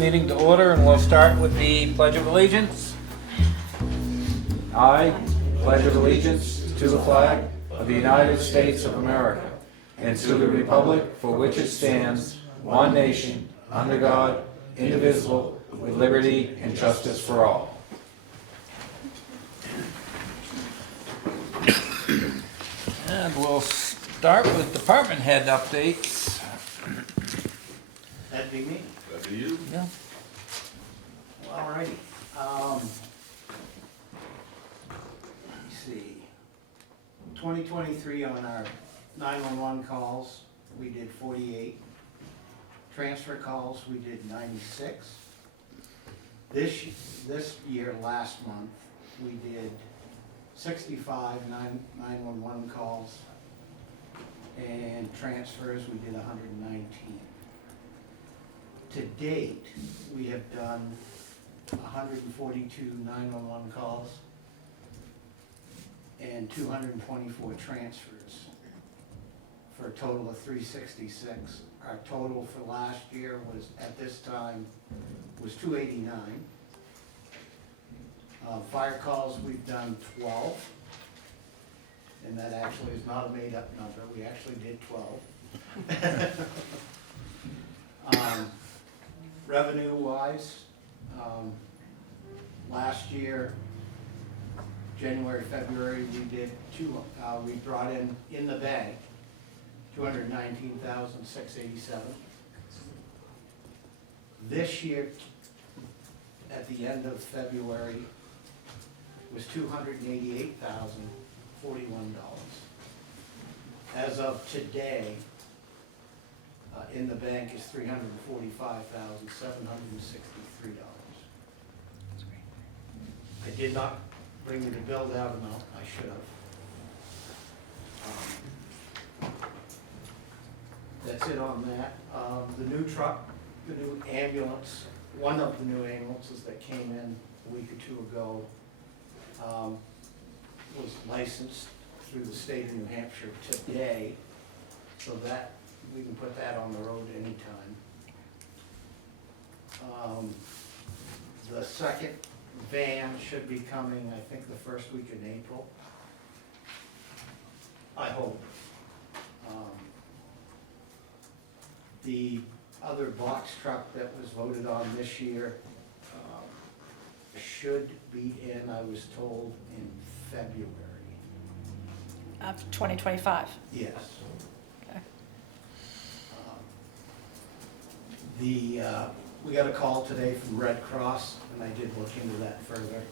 meeting to order, and we'll start with the Pledge of Allegiance. I pledge allegiance to the flag of the United States of America and to the republic for which it stands, one nation, under God, indivisible, with liberty and justice for all. And we'll start with department head updates. That'd be me. That'd be you. Yeah. Alrighty. Let's see. 2023 on our 911 calls, we did 48. Transfer calls, we did 96. This year, last month, we did 65 911 calls, and transfers, we did 119. To date, we have done 142 911 calls and 224 transfers for a total of 366. Our total for last year was, at this time, was 289. Fire calls, we've done 12. And that actually is not a made-up number, we actually did 12. Revenue-wise, last year, January, February, we did we brought in the bank, $219,687. This year, at the end of February, was $288,041. As of today, in the bank is $345,763. I did not bring you the billed out amount, I should have. That's it on that. The new truck, the new ambulance, one of the new ambulances that came in a week or two ago, was licensed through the state of New Hampshire today, so that we can put that on the road anytime. The second van should be coming, I think, the first week in April. I hope. The other box truck that was voted on this year should be in, I was told, in February. Of 2025? Yes. Okay. We got a call today from Red Cross, and I did look into that further.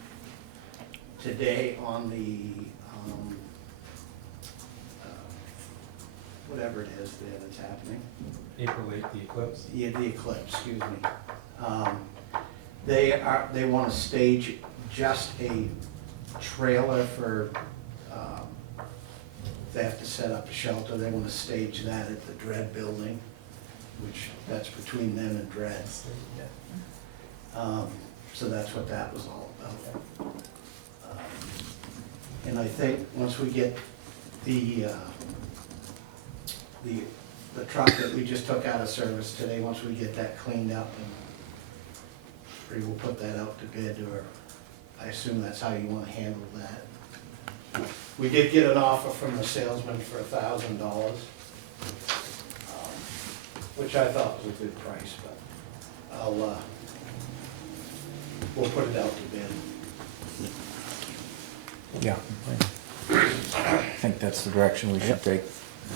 Today on the, whatever it is there that's happening. April 8th, the eclipse. Yeah, the eclipse, excuse me. They want to stage just a trailer for, they have to set up a shelter, they want to stage that at the Dread building, which that's between them and Dread. So that's what that was all about. And I think once we get the truck that we just took out of service today, once we get that cleaned up, and we will put that out to bid, or I assume that's how you want to handle that. We did get an offer from the salesman for $1,000, which I thought was a good price, but we'll put it out to bid. Yeah. I think that's the direction we should take.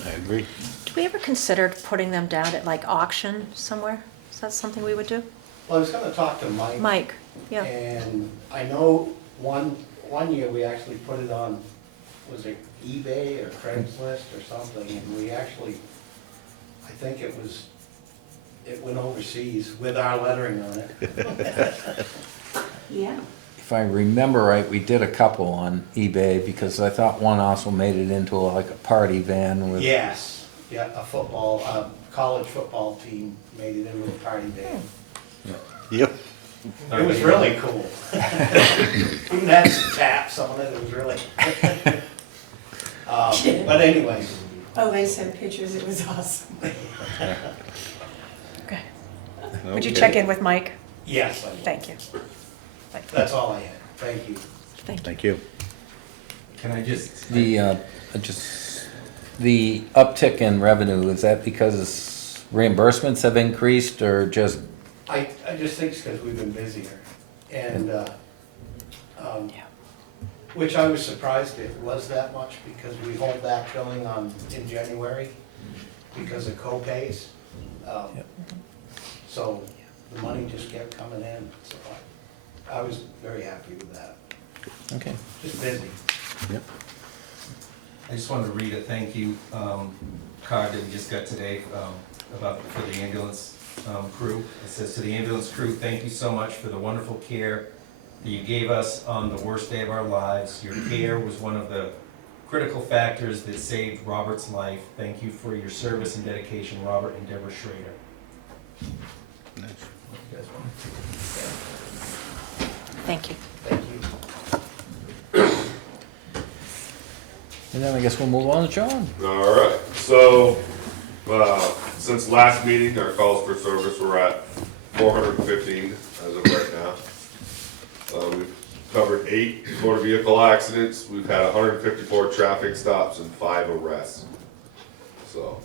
I agree. Do we ever considered putting them down at like auction somewhere? Is that something we would do? Well, I was gonna talk to Mike. Mike, yeah. And I know one year we actually put it on, was it eBay or Craigslist or something, and we actually, I think it went overseas with our lettering on it. Yeah. If I remember right, we did a couple on eBay, because I thought one also made it into like a party van with. Yes, yeah, a college football team made it into a party day. Yep. It was really cool. Even had some taps on it, it was really. But anyway. Oh, they sent pictures, it was awesome. Okay. Would you check in with Mike? Yes, I will. Thank you. That's all I had. Thank you. Thank you. Thank you. Can I just? The uptick in revenue, is that because reimbursements have increased or just, I just think it's because we've been busier. And, which I was surprised it was that much because we hold back billing in January because of co-pays. Yep. So the money just kept coming in. So I was very happy with that. okay. Just busy. Yep. I just wanted to read a thank you card that we just got today for the ambulance crew. It says, "To the ambulance crew, thank you so much for the wonderful care that you gave us on the worst day of our lives. Your care was one of the critical factors that saved Robert's life. Thank you for your service and dedication, Robert and Deborah Schrader." Nice. You guys want? Thank you. Thank you. And then I guess we'll move on to John. All right, so, since last meeting, our calls for service were at 415 as of right now. We've covered 8 motor vehicle accidents, we've had 154 traffic stops and 5 arrests. So,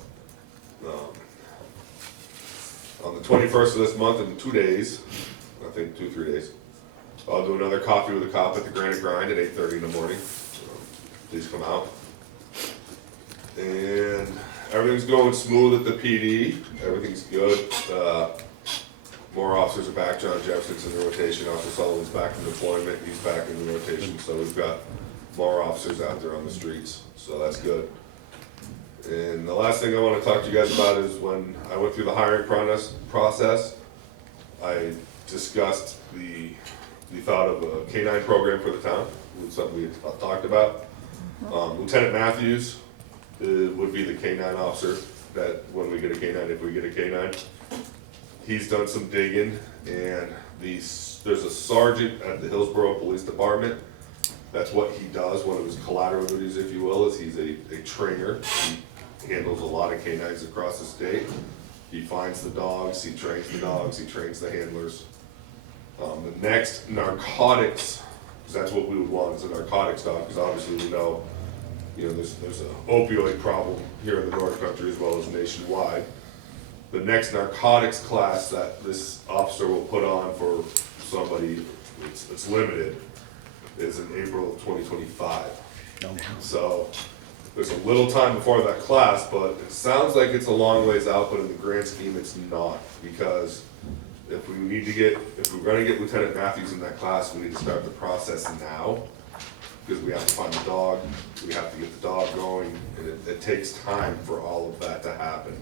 on the 21st of this month, in 2 days, I think 2-3 days, I'll do another coffee with a cop at the Granite Grind at 8:30 in the morning. Please come out. And everything's going smooth at the PD, everything's good. More officers are back, John Jeffson's in the rotation, Officer Sullivan's back in deployment, he's back in the rotation, so we've got more officers out there on the streets, so that's good. And the last thing I wanna talk to you guys about is when I went through the hiring process, I discussed the thought of a K-9 program for the town, which is something we had talked about. Lieutenant Matthews would be the K-9 officer that when we get a K-9, if we get a K-9. He's done some digging and there's a sergeant at the Hillsborough Police Department. That's what he does, one of his collateral duties, if you will, is he's a trainer. He handles a lot of K-9s across the state. He finds the dogs, he trains the dogs, he trains the handlers. The next, narcotics, because that's what we would want, is a narcotics dog, because obviously we know, there's an opioid problem here in the North Country as well as nationwide. The next narcotics class that this officer will put on for somebody, it's limited, is in April of 2025. So there's a little time before that class, but it sounds like it's a long ways out, but in the grand scheme, it's not, because if we're gonna get Lieutenant Matthews in that class, we need to start the process now, because we have to find the dog, we have to get the dog going, and it takes time for all of that to happen.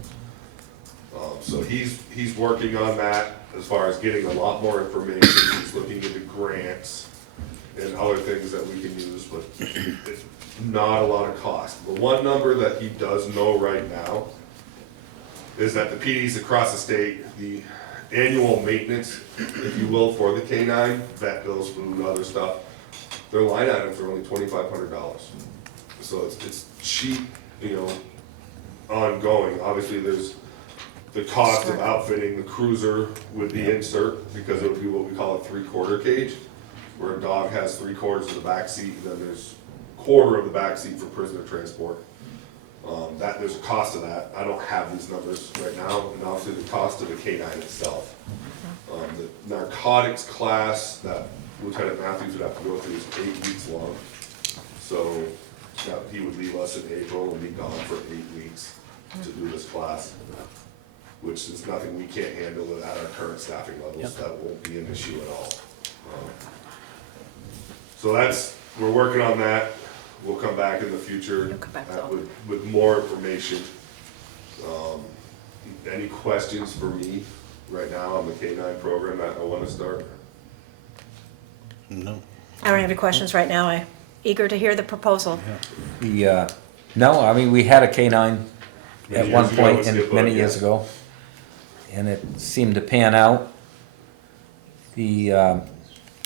So he's working on that as far as getting a lot more information, he's looking into grants and other things that we can use, but it's not a lot of cost. The one number that he does know right now is that the PDs across the state, the annual maintenance, if you will, for the K-9, vet bills, food, other stuff, their line items are only $2,500. So it's cheap, ongoing. Obviously, there's the cost of outfitting the cruiser with the insert, because it would be what we call a 3/4 cage, where a dog has 3/4 of the back seat, and then there's 1/4 of the back seat for prisoner transport. There's a cost of that. I don't have these numbers right now, and obviously the cost of the K-9 itself. The narcotics class that Lieutenant Matthews would have to go through is 8 weeks long. So he would leave us in April and be gone for 8 weeks to do this class, which is nothing we can't handle at our current staffing levels. That won't be an issue at all. So we're working on that. We'll come back in the future You'll come back, though. with more information. Any questions for me right now on the K-9 program that I want to start? No. I don't have any questions right now. I'm eager to hear the proposal. No, I mean, we had a K-9 at Many one years ago, point, let's and get many both, years yeah. ago, and it seemed to pan out. It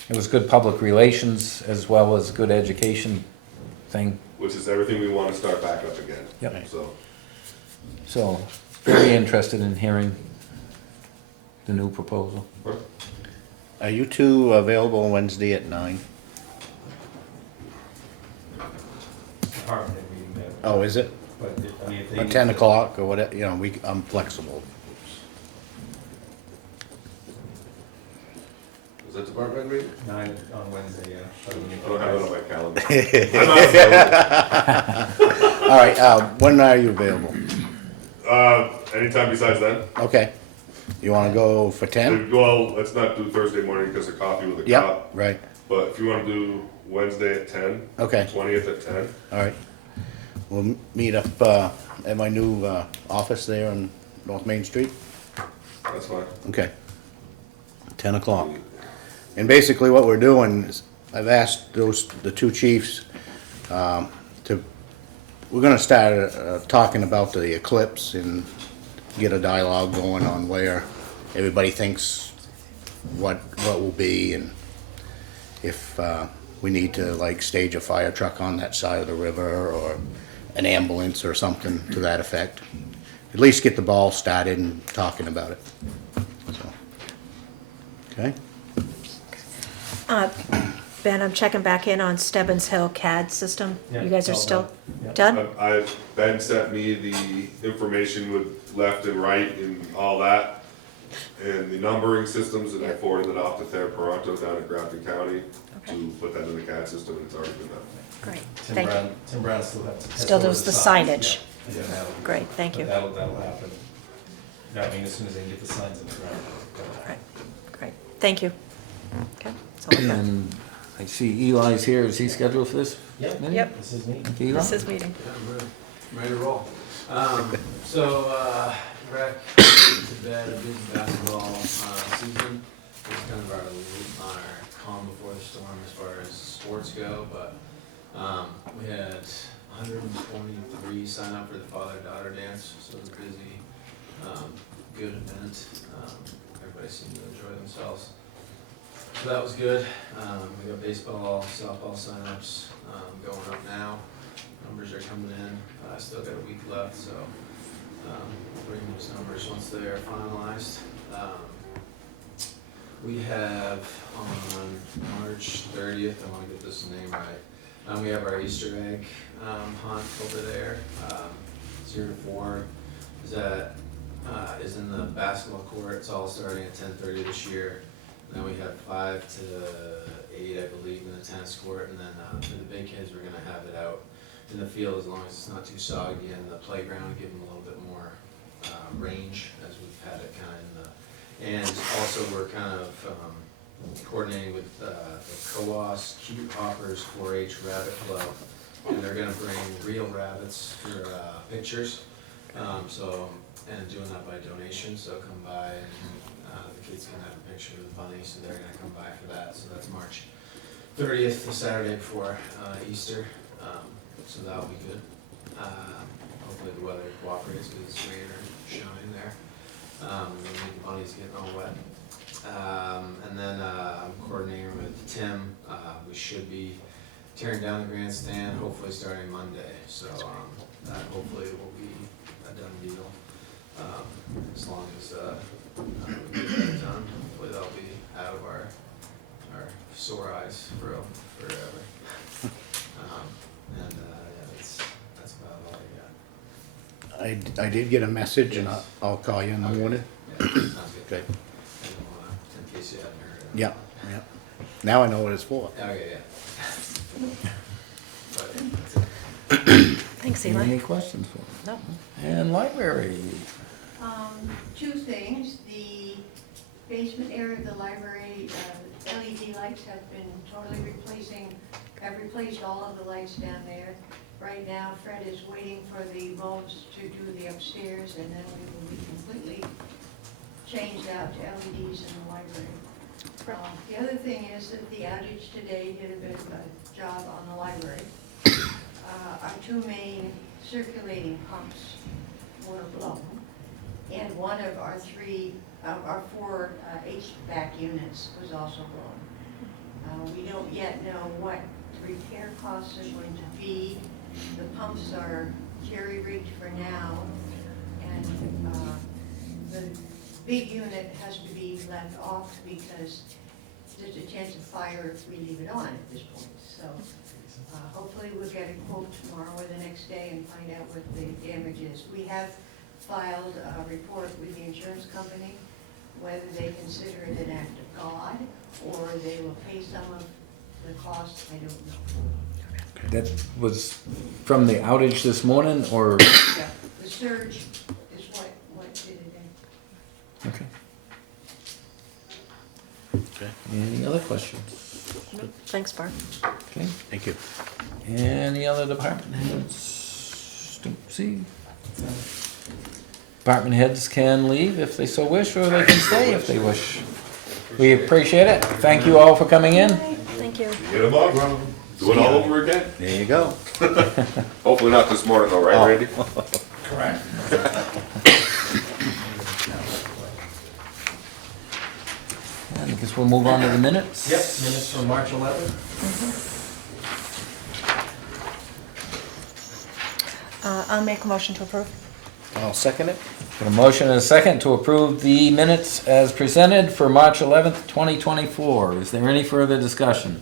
was good public relations as well as good education thing, Which is everything we want to start back up again. Yep. so very interested in hearing the new proposal. Are you two available Wednesday at 9? Department head meeting that. Oh, is it? But, I mean, if they. At need 10 to- o'clock or whatever, you know, I'm flexible. Is that department meeting? 9 on Wednesday, yeah. I don't have it on my calendar. I'm not available. All right, when are you available? Anytime besides then. Okay. You wanna go for 10? Well, let's not do Thursday morning because of coffee with a Yep, cop. right, But if you wanna do Wednesday at 10. Okay. 20th at 10. all right. We'll meet up, at my new, office there on North Main Street. That's fine. Okay. 10 o'clock. And basically what we're doing is, I've asked the two chiefs, we're gonna start, talking about the eclipse and get a dialogue going on where everybody thinks what will be, and if, we need to like stage a fire truck on that side of the river, or an ambulance or something to that effect. At least get the ball started and talking about it. So, okay? Ben, I'm checking back in on Stebbins Hill CAD system. Yeah, You guys are all still done. done? Ben sent me the information with left and right and all that, and the numbering systems, and I forwarded it off to Thayer Toronto down in Grafton County Okay. to put that in the CAD system, and it's already been done. Great, Tim thank you. Brown still has. Still some of does the signage. Yeah, and that'll- Great, thank you. but That'll happen. I mean, as soon as they get the signs in the ground. that'll happen. Right, great, thank you. Okay, that's all I've got. And I see Eli's here. Is he scheduled for this? Yep. meeting? Yep. This is neat. Okay, Eli? This is meeting. Yeah, I'm ready to roll. Rec to bed a busy basketball season. It's kind of our calm before the storm as far as sports go, but we had 123 sign up for the father-daughter dance, so it was a busy, good event. Everybody seemed to enjoy themselves. So that was good. We got baseball, softball signups going up now. Numbers are coming in. Still got a week left, so bring those numbers once they are finalized. We have on March 30th, I want to get this name right, we have our Easter egg hunt over there. 0 to 4 is in the basketball court. It's all starting at 10:30 this year. Then we have 5 to 8, I believe, in the tennis court, and then for the big kids, we're gonna have it out in the field as long as it's not too soggy, and the playground, give them a little bit more range, as we've had it kind of in the, and also we're kind of coordinating with the COAS Cute Hoppers 4-H Rabbit Club, and they're gonna bring real rabbits for pictures, and doing that by donation, so come by and the kids can have a picture of the bunny, so they're gonna come by for that, so that's March 30th, the Saturday before Easter, so that'll be good. Hopefully the weather cooperates, because it's rain or shine there, the bunny's getting all wet. And then I'm coordinating with Tim, we should be tearing down the grandstand, hopefully starting Monday, so that hopefully will be a done deal. As long as we get that done, hopefully that'll be out of our sore eyes forever. That's about all I got. I did get a message, and I'll call you in the morning. Yeah, sounds good. Okay. I didn't wanna, in case you hadn't heard. Yeah, yeah. Now I know what it's for. Okay, yeah. But that's it. Thanks, Any Eli. questions for him? No, And library. Two things, the basement area of the library, LED lights have replaced all of the lights down there. Right now, Fred is waiting for the bulbs to do the upstairs, and then we will be completely changed out to LEDs in the library. The other thing is that the outage today did a bit of a job on the library. Our 2 main circulating pumps were blown, and one of our 4 HVAC units was also blown. We don't yet know what the repair costs are going to be. The pumps are jerry-rigged for now, and the big unit has to be left off because there's a chance of fire if we leave it on at this point. So hopefully we'll get a quote tomorrow or the next day and find out what the damage is. We have filed a report with the insurance company, whether they consider it an act of God or they will pay some of the cost, I don't know. That was from the outage this morning, or? Yeah, the surge is what did it in. Okay. Okay, Any other questions? Thanks, Barb. Okay. thank you. Any other department heads? Don't see. Department heads can leave if they so wish, or they can stay if they wish. We appreciate it. Thank you all for coming in. Thank you. Get them up, do it all over again. There you go. Hopefully not this morning though, right, Randy? Correct. And I guess we'll move on to the minutes. Yep, minutes from March 11th. I'll make a motion to approve. I'll second it. Got a motion and a second to approve the minutes as presented for March 11th, 2024. Is there any further discussion?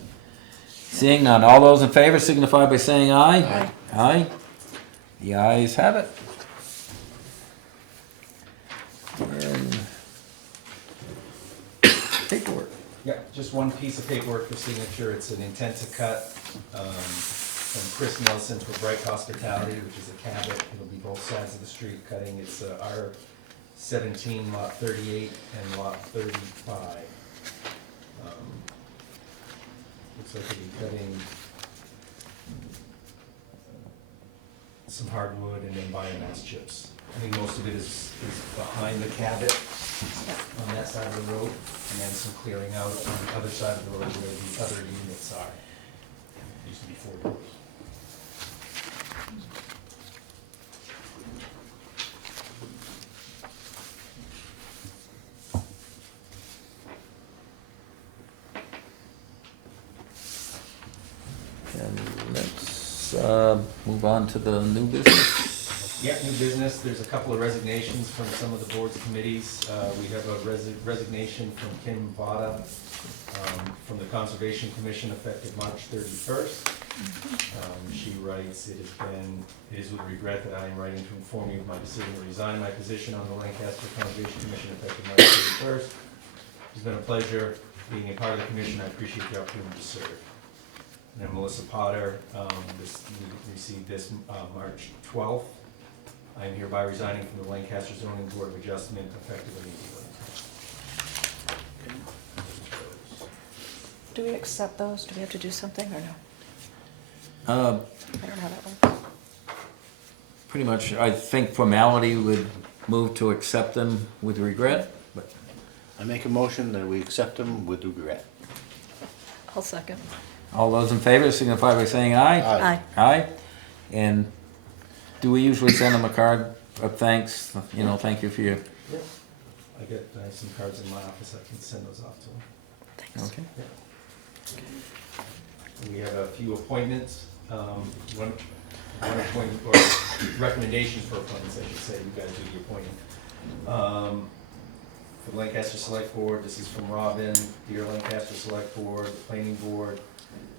Seeing none, all those in favor signify by saying aye. Aye. Aye. The ayes have it. And paperwork. Yeah, just one piece of paperwork for signature. It's an intent to cut from Chris Nelson for Bright Hospitality, which is a Cabot. It'll be both sides of the street cutting. It's R17, lot 38, and lot 35. Looks like they'll be cutting some hardwood and then biomass chips. I think most of it is behind the Cabot on that side of the road, and then some clearing out on the other side of the road where the other units are. Used to be 4 doors. And let's move on to the new business. Yeah, new business, there's a couple of resignations from some of the board's committees. We have a resignation from Kim Vada from the Conservation Commission effective March 31st. She writes, it is with regret that I am writing to inform you of my decision to resign my position on the Lancaster Conservation Commission effective March 31st. It's been a pleasure being a part of the commission. I appreciate the opportunity to serve. And then Melissa Potter, we received this March 12th. I am hereby resigning from the Lancaster Zoning Board of Adjustment effective immediately. Do we accept those? Do we have to do something or no? I don't know how that works. Pretty much, I think formality would move to accept them with regret, but I make a motion that we accept them with regret. I'll second. all those in favor signify by saying aye. Aye. Aye. Aye. And do we usually send them a card of thanks, you know, thank you for your, I have some cards in my office, I can send those off to them. Thanks. okay? We have a few appointments, one appointment, or recommendations for appointments, I should say, you guys do the appointing. For Lancaster Select Board, this is from Robin. Dear Lancaster Select Board, the Planning Board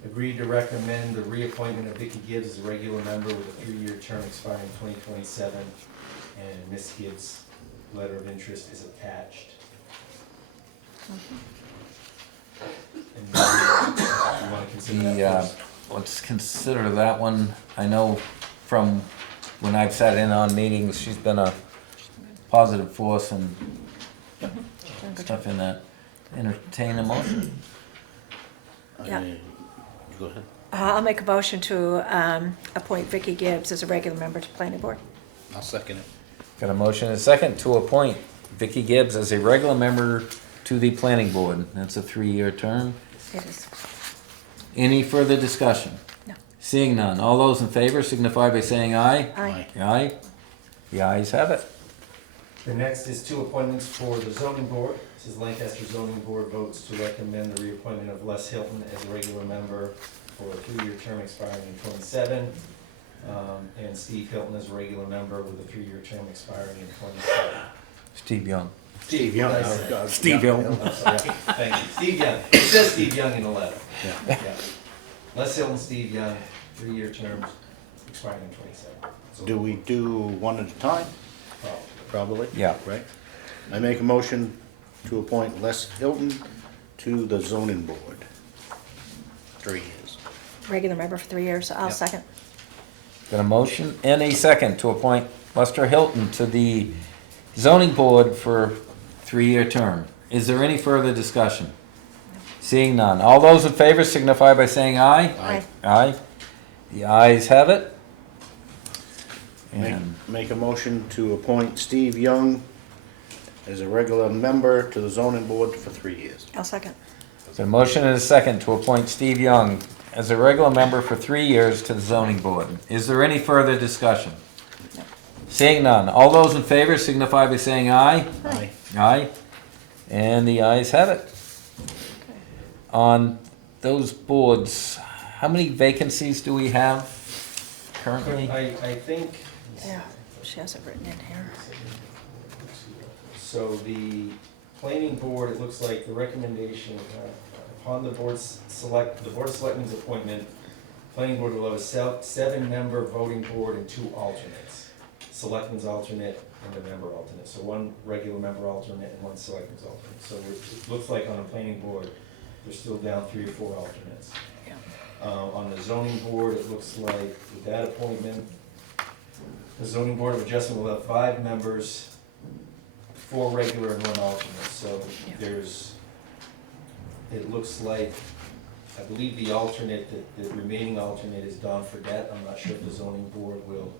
agreed to recommend the reappointment of Vicki Gibbs as a regular member with a 3-year term expiring in 2027, and Ms. Gibbs' letter of interest is attached. And you want to consider that first? Let's consider that one. I know from when I've sat in on meetings, she's been a positive force and stuff in that. Entertain a motion. Yeah. Go ahead. I'll make a motion to appoint Vicki Gibbs as a regular member to Planning Board. I'll second it. Got a motion and a second to appoint Vicki Gibbs as a regular member to the planning board. That's a 3-year term. It is. Any further discussion? No. Seeing none. All those in favor signify by saying aye. Aye. Aye. The ayes have it. The next is 2 appointments for the zoning board. This is Lancaster Zoning Board votes to recommend the reappointment of Les Hilton as a regular member for a 3-year term expiring in 27, and Steve Hilton as a regular member with a 3-year term expiring in 27. Steve Young. Steve Young. Did I say? Steve Young. Thank you, Steve Young. It says Steve Young in the letter. Yeah. Yeah. Les Hilton, Steve Young, 3-year terms, expiring in 27. So, Do we do one at a time? Probably. Yeah. Right? I make a motion to appoint Les Hilton to the zoning board. 3 years. Regular member for 3 years, I'll Yep. second. Got a motion and a second to appoint Lester Hilton to the zoning board for 3-year term. Is there any further discussion? Seeing none. All those in favor signify by saying aye. Aye. Aye. The ayes have it. Make, And make a motion to appoint Steve Young as a regular member to the zoning board for 3 years. I'll second. got a motion and a second to appoint Steve Young as a regular member for 3 years to the zoning board. Is there any further discussion? No. Seeing none. All those in favor signify by saying aye. Aye. Aye. And the ayes have it. On those boards, how many vacancies do we have currently? I think, Yeah, she has it written in here. so the planning board, it looks like the recommendation, upon the board of selectmen's appointment, planning board will have a 7-member voting board and 2 alternates. Selectmen's alternate and a member alternate, so 1 regular member alternate and 1 selectmen's alternate. So it looks like on the planning board, they're still down 3 or 4 alternates. Yeah. On the zoning board, it looks like with that appointment, the zoning board of adjustment will have 5 members, 4 regular and 1 alternate. So Yeah. there's, it looks like, I believe the alternate, the remaining alternate is Don Fredette. I'm not sure if the zoning board will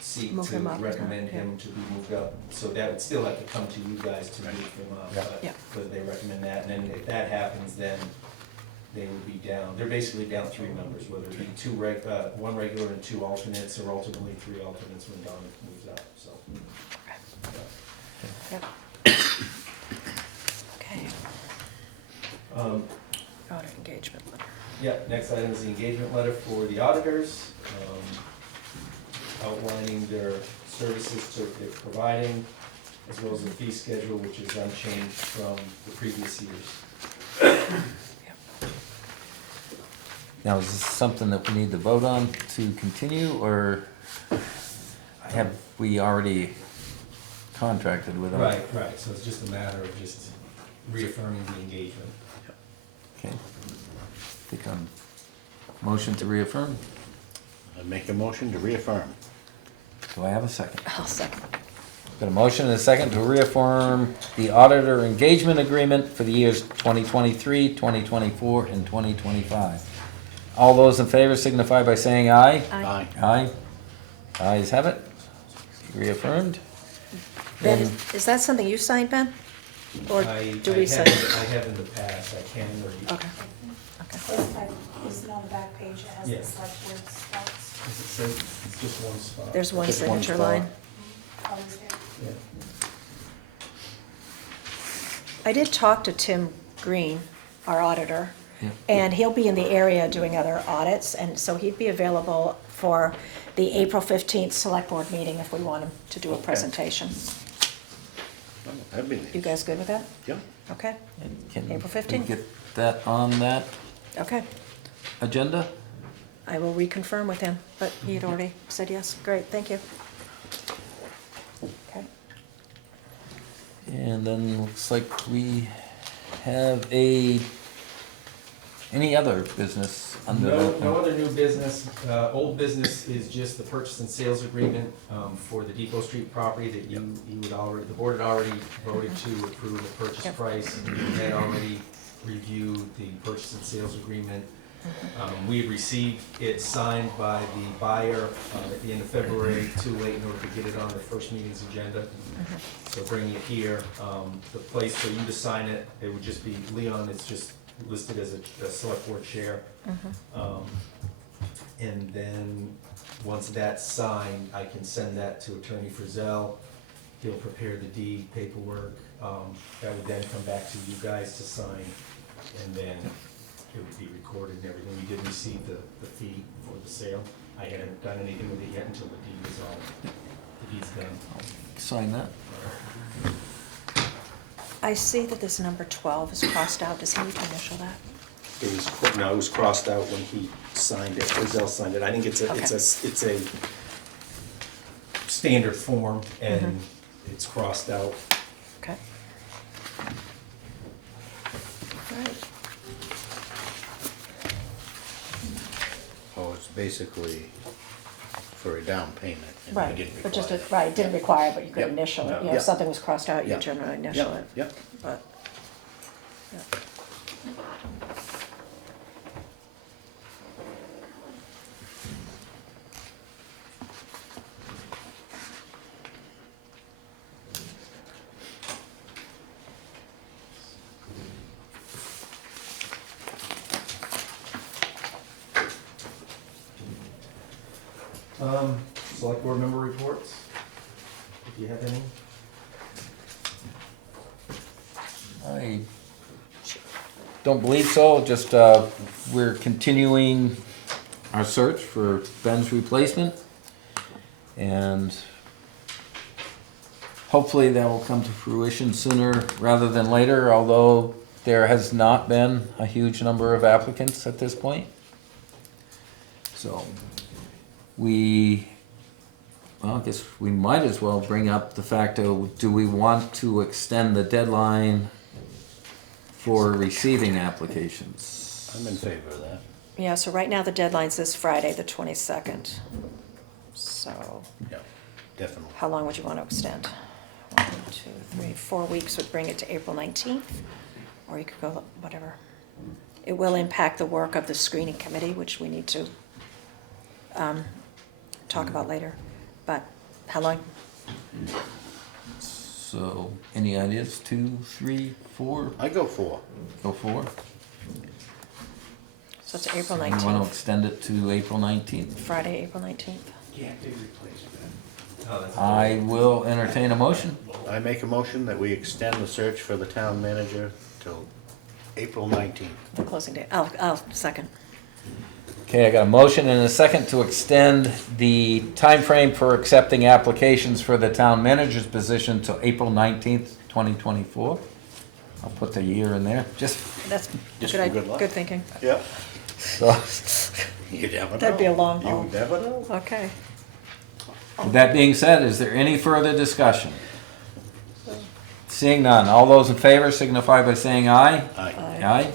seek Move to him up, recommend yeah. him to be moved up. So that would still have to come to you guys to move him up. Yeah. But Yeah. but they recommend that, and then if that happens, then they would be down, they're basically down 3 members, whether it be 1 regular and 2 alternates, or ultimately 3 alternates when Don moves up, so. Yep. Okay, audit engagement letter. Yeah, next item is the engagement letter for the auditors, outlining their services they're providing, as well as the fee schedule, which is unchanged from the previous years. Now, is this something that we need to vote on to continue, or have we already contracted with them? Right, so it's just a matter of just reaffirming the engagement. Okay. Take a motion to reaffirm. I make a motion to reaffirm. Do I have a second? I'll second. Got a motion and a second to reaffirm the auditor engagement agreement for the years 2023, 2024, and 2025. All those in favor signify by saying aye. Aye. Aye. Ayes have it. Reaffirmed. Ben, Then- is that something you signed, Ben? Or do we sign? I have in the past, I can, or you. Okay, okay. Is it on the back page, it has Yeah. the select board spots, Does it say, it's just one spot? There's one Just one signature spot. line. always there. Yeah. I did talk to Tim Green, our auditor, Yeah. and he'll be in the area doing other audits, and so he'd be available for the April 15th select board meeting if we want him to do a Okay. presentation. Oh, that'd be nice. You guys good with that? Yeah. Okay, And can April we 15th. get that on that okay. agenda? I will reconfirm with him, but he had already said yes. Great, thank you. Okay. And then looks like we have any other business under No, that? no other new business. Old business is just the purchase and sales agreement for the Depot Street property that you would already, the board had already voted to approve the purchase Yep. price. You had already reviewed the purchase and sales agreement. We had received it signed by the buyer at the end of February, too late in order to get it on the first meeting's agenda. So bringing it here, the place for you to sign it, it would just be Leon, it's just listed as a select board chair. And then, once that's signed, I can send that to Attorney Frizzell. He'll prepare the deed paperwork. That would then come back to you guys to sign, and then it would be recorded and everything. We did receive the fee for the sale. I hadn't done anything with it yet until the deed was all that he's done. Sign that. I see that this number 12 is crossed out. Does he need to initial that? It was, no, it was crossed out when he signed it, Rizal signed it. I think it's a standard form, and it's crossed out. Okay. All right. Oh, it's basically for a down payment. and we Right, didn't but just, require right, it didn't require, but you could Yep. initial it. You know, Yep. if something was crossed out, you Yep. generally it. initial Yep, it. yep. But, yeah. Select board member reports, if you have any. I don't believe so, just, we're continuing our search for Ben's replacement. And hopefully that will come to fruition sooner rather than later, although there has not been a huge number of applicants at this point. So, well, I guess we might as well bring up the fact of, do we want to extend the deadline for receiving applications? I'm in favor of that. Yeah, so right now the deadline's this Friday, the 22nd. So Yeah, definitely. how long would you want to extend? 1, 2, 3, 4 weeks would bring it to April 19th, or you could go whatever. It will impact the work of the screening committee, which we need to talk about later. But how long? So, any ideas? 2, 3, 4? I go 4. Go 4? So it's April You want to 19th, extend it to April 19th? Friday, April 19th. Yeah, big replacement. Oh, that's I will entertain a motion. I make a motion that we extend the search for the town manager till April 19th. The closing date. I'll second. Okay, I got a motion and a second to extend the time frame for accepting applications for the town manager's position to April 19th, 2024. I'll put the year in there, That's Just good, for good luck. good thinking. Yeah. so. You never know. That'd be a long haul. You never know. Okay. With that being said, is there any further discussion? Seeing none, all those in favor signify by saying aye. Aye. Aye.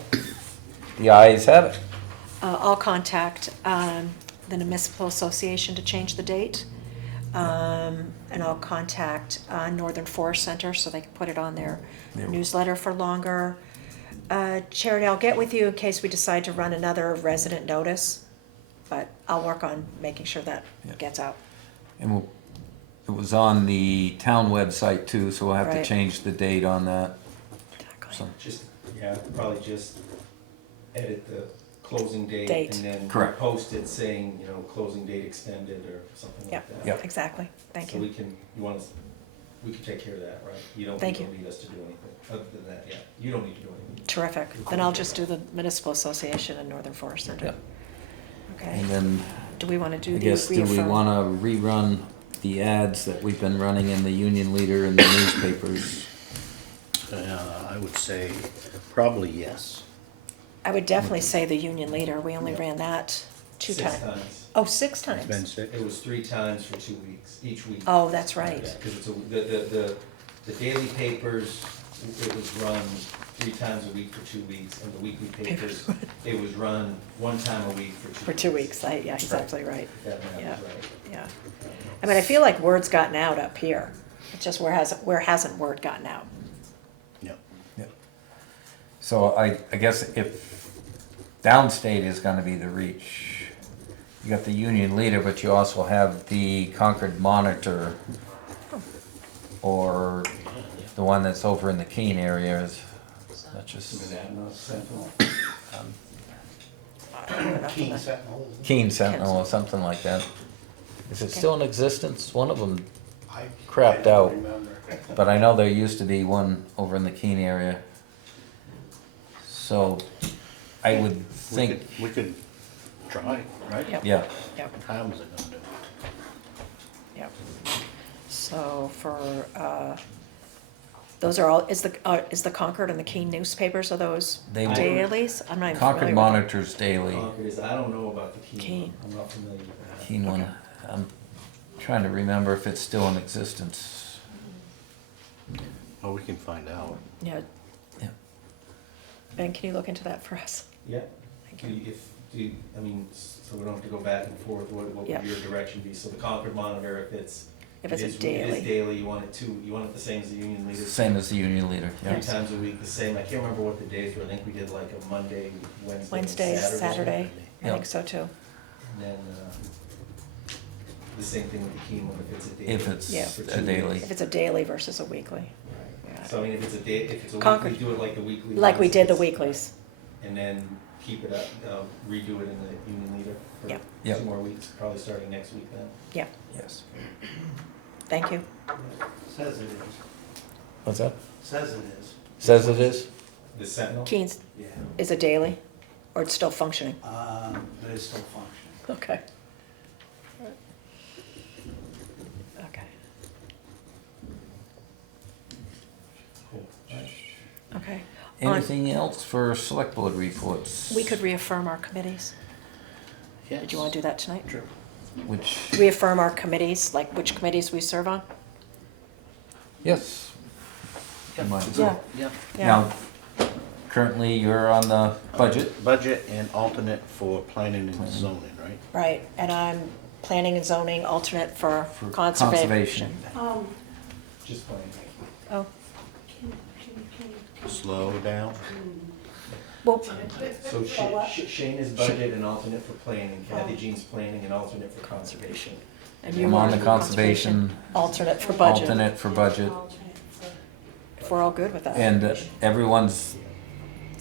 The ayes have it. I'll contact the municipal association to change the date. And I'll contact Northern Forest Center so they can put it on their Yeah. newsletter for longer. Charity, I'll get with you in case we decide to run another resident notice, but I'll work on making sure that Yeah. gets out. And it was on the town website too, so we'll have to Right. change the date on that. So- just, yeah, probably just edit the closing date. Date. And then Correct. post it saying, you know, closing date extended or something Yep. like that. Yep. Exactly, thank So you. we can take care of that, right? You don't Thank you. need us to do anything, other than that, yeah, you don't need to do anything. Terrific. Then I'll just do the municipal association and Northern Forest Center. Yep. And Okay. then, Do we want to do I the guess, do we reaffirm? wanna rerun the ads that we've been running in the Union Leader and the newspapers? I would say probably yes. I would definitely say the Union Leader. We only Yeah. ran that 2 6 times. times. Oh, 6 It's been times. 6. It was 3 times for 2 weeks, each week. Oh, that's right. Because it's the daily papers, it was run 3 times a week for 2 weeks, and the weekly papers, it was run 1 time a week for 2 weeks. For 2 weeks. Yeah, he's absolutely right. That math Yeah. is right. Yeah. I mean, I feel like word's gotten out up here. It's just where hasn't word gotten out? Yep. So I guess if downstate is gonna be the reach, you got the Union Leader, but you also have the Concord Monitor, or the one that's over in the Keene area, is that just Keen Sentinel. Keene Sentinel or something like that? Is it still in existence? One of them, I Crapped don't out. remember. but I know there used to be one over in the Keene area. So I would think, We could try, right? Yep. yeah, Yep, How is it gonna do? yep. So for, those are all, is the Concord and the Keene newspapers, are those They- dailies? I'm not even Concord familiar with monitors daily. Concord I don't know about the Keene Keene. one. I'm not familiar with that. Keen one. I'm trying to remember if it's still in existence. Well, we can find out. Yeah. Yeah. Ben, can you look into that for us? Yeah. Thank Do you. you- I mean, so we don't have to go back and forth, what would Yeah. your direction be? So the Concord Monitor, if it's. If it's a It is daily. daily, you want it the same as the Union Leader? Same as the Union Leader, Three yeah. times a week, the same, I can't remember what the days were, I think we did like a Monday, Wednesday, Wednesday, and Saturday, I Yeah. think so too. And then, the same thing with the Keene one, if it's a daily. If it's Yeah. for a 2 daily. weeks. If it's a daily versus a weekly. Yeah. So I mean, if it's a day, if it's a Concord. weekly, do it like the weekly. Like we ones, did the it's- weeklies. And then keep it up, redo it in the Union Leader Yeah. for Yeah. 2 more weeks, probably starting next week then. Yeah, Yes. thank you. Says it is. What's that? Says it is. Says it is? The Sentinel? Keens Yeah. is a daily, or it's still functioning? But it's still functioning. Okay. Okay, Cool. Alright. okay. On- Anything else for select board reports? We could reaffirm our committees. Yes. Did you want to do that tonight? Sure. Which, Reaffirm our committees, like which committees we serve on? yes. You might as well. Yeah. Yeah. Now, currently you're on the budget. Budget and alternate for planning and zoning, right? Right, and I'm planning and zoning alternate for For conservation. Just playing. Oh, Slow down. well, So Shane is budget and alternate for planning, Kathy Jean's planning and alternate for conservation. and you I'm on are the conservation, alternate for budget. alternate for budget. If we're all good with that. And everyone's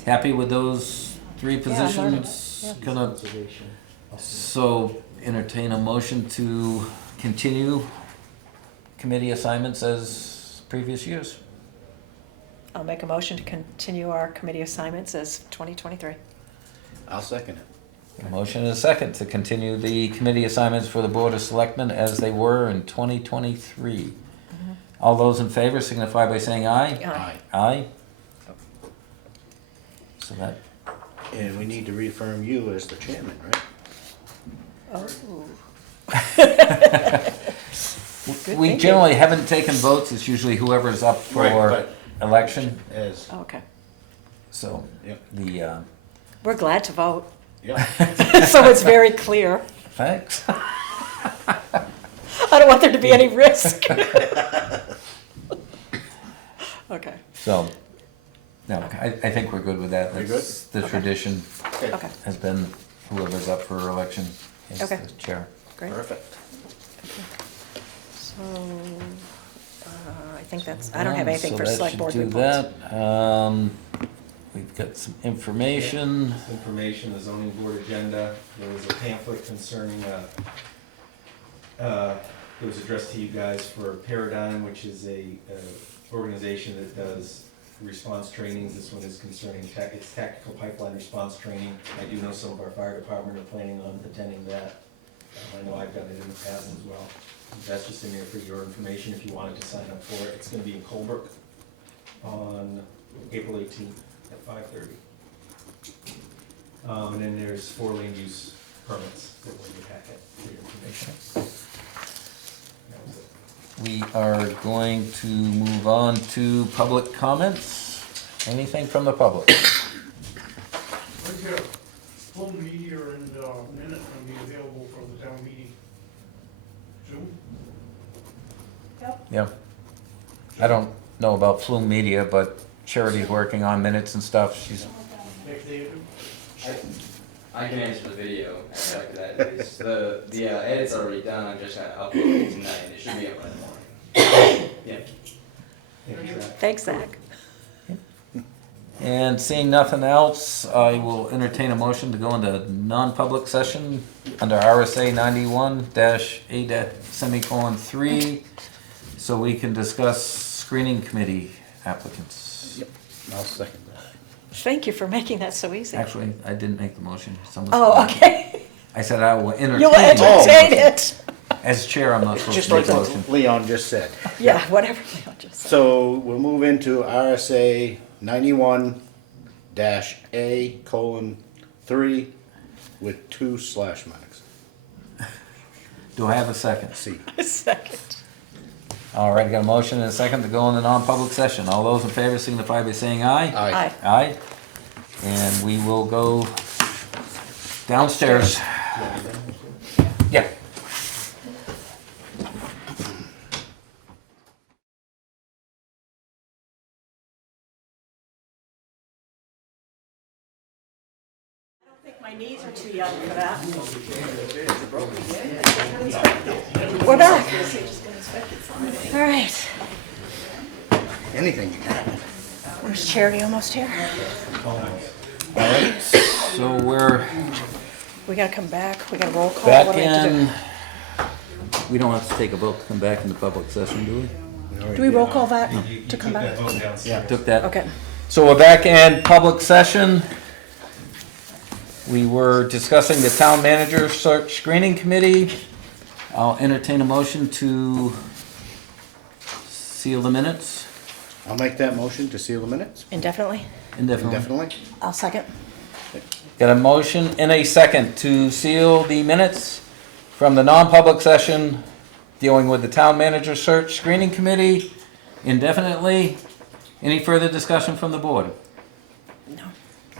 happy with those 3 Yeah, I'm learning. positions? Yeah. Gonna, Conservation. so entertain a motion to continue committee assignments as previous years. I'll make a motion to continue our committee assignments as 2023. I'll second it. A motion and a second to continue the committee assignments for the Board of Selectmen as they were in 2023. All those in favor signify by saying aye. Aye. Aye. So that, And we need to reaffirm you as the chairman, right? Oh. Good we thinking. generally haven't taken votes, it's usually whoever's up Right, for but- election, As, Oh, okay. so Yep. the, We're glad to vote, yeah. so it's very clear. thanks. I don't want there to be any risk. Okay, So, no, I think we're good with that. You're That's the Okay. tradition okay, has been whoever's up for election is Okay. the chair. great. Perfect. So, I think that's, I don't have anything So for that select should board do reports. that. We've got some information. Information, the zoning board agenda, there was a pamphlet concerning, it was addressed to you guys for Paradigm, which is a organization that does response trainings. This one is concerning it's tactical pipeline response training. I do know some of our fire department are planning on attending that. I know I've done it in the past as well. That's just in there for your information if you wanted to sign up for it. It's gonna be in Colbrook on April 18th at 5:30. And then there's 4 land use permits that were in your packet for your information. That was it. We are going to move on to public comments. Anything from the public? Right here, full media and minute can be available for the town meeting. Zoom? Yeah. I don't know about Flume Media, but Charity's working on minutes and stuff. She's, If they, I can answer the video aspect of that. It's the edit's already done. I'm just gonna upload it tonight. It should be up by the morning. Yeah. Thank you, Zach. Thanks, Zach. and seeing nothing else, I will entertain a motion to go into non-public session under RSA 91-A:3, so we can discuss screening committee applicants. Yep. I'll second that. Thank you for making that so easy. Actually, I didn't make the motion. Someone- Oh, okay. I said I will entertain. You'll entertain it. As chair, I'm not supposed Just to make like a what motion. Leon just said. Yeah, whatever Leon just said. So we'll move into RSA 91-A:3 with 2 slash marks. Do I have a second? C. Second. All right, got a motion and a second to go into non-public session. All those in favor signify by saying aye. Aye. Aye. And we will go downstairs. Yeah. My knees are too young for that. We're back. All right. Anything you can. Where's Charity almost here? So we're We gotta come back. We got a roll call. back What do we have to in. We don't have to take a vote to come back into public session, do we? do? Do we roll call that You to took come back? that vote downstairs. Yeah. Took that. Okay. So we're back in public session. We were discussing the town manager search screening committee. I'll entertain a motion to seal the minutes I'll make that motion to seal the minutes Indefinitely? indefinitely. indefinitely. I'll second. Got a motion and a second to seal the minutes from the non-public session dealing with the town manager search screening committee indefinitely. Any further discussion from the board? No.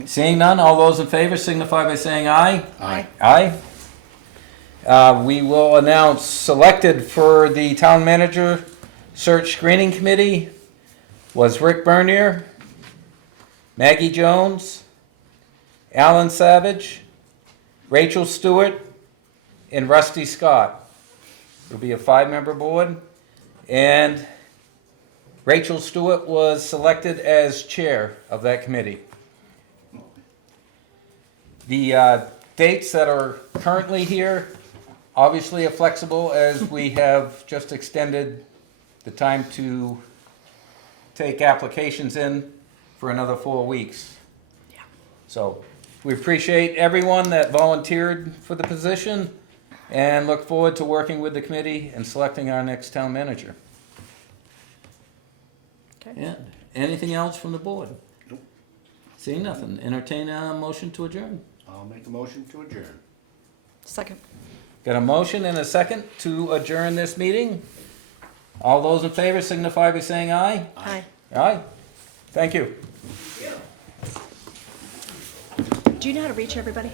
Seeing none, all those in favor signify by saying aye. Aye. Aye. We will announce selected for the town manager search screening committee was Rick Bernier, Maggie Jones, Alan Savage, Rachel Stewart, and Rusty Scott. It'll be a 5-member board, and Rachel Stewart was selected as chair of that committee. The dates that are currently here obviously are flexible, as we have just extended the time to take applications in for another 4 weeks. Yeah. So we appreciate everyone that volunteered for the position and look forward to working with the committee and selecting our next town manager. Okay. Yeah. Anything else from the board? Seeing nothing, entertain a motion to adjourn. I'll make a motion to adjourn. Second. Got a motion and a second to adjourn this meeting. All those in favor signify by saying aye. Aye. Aye. Thank you. Do you know how to reach everybody?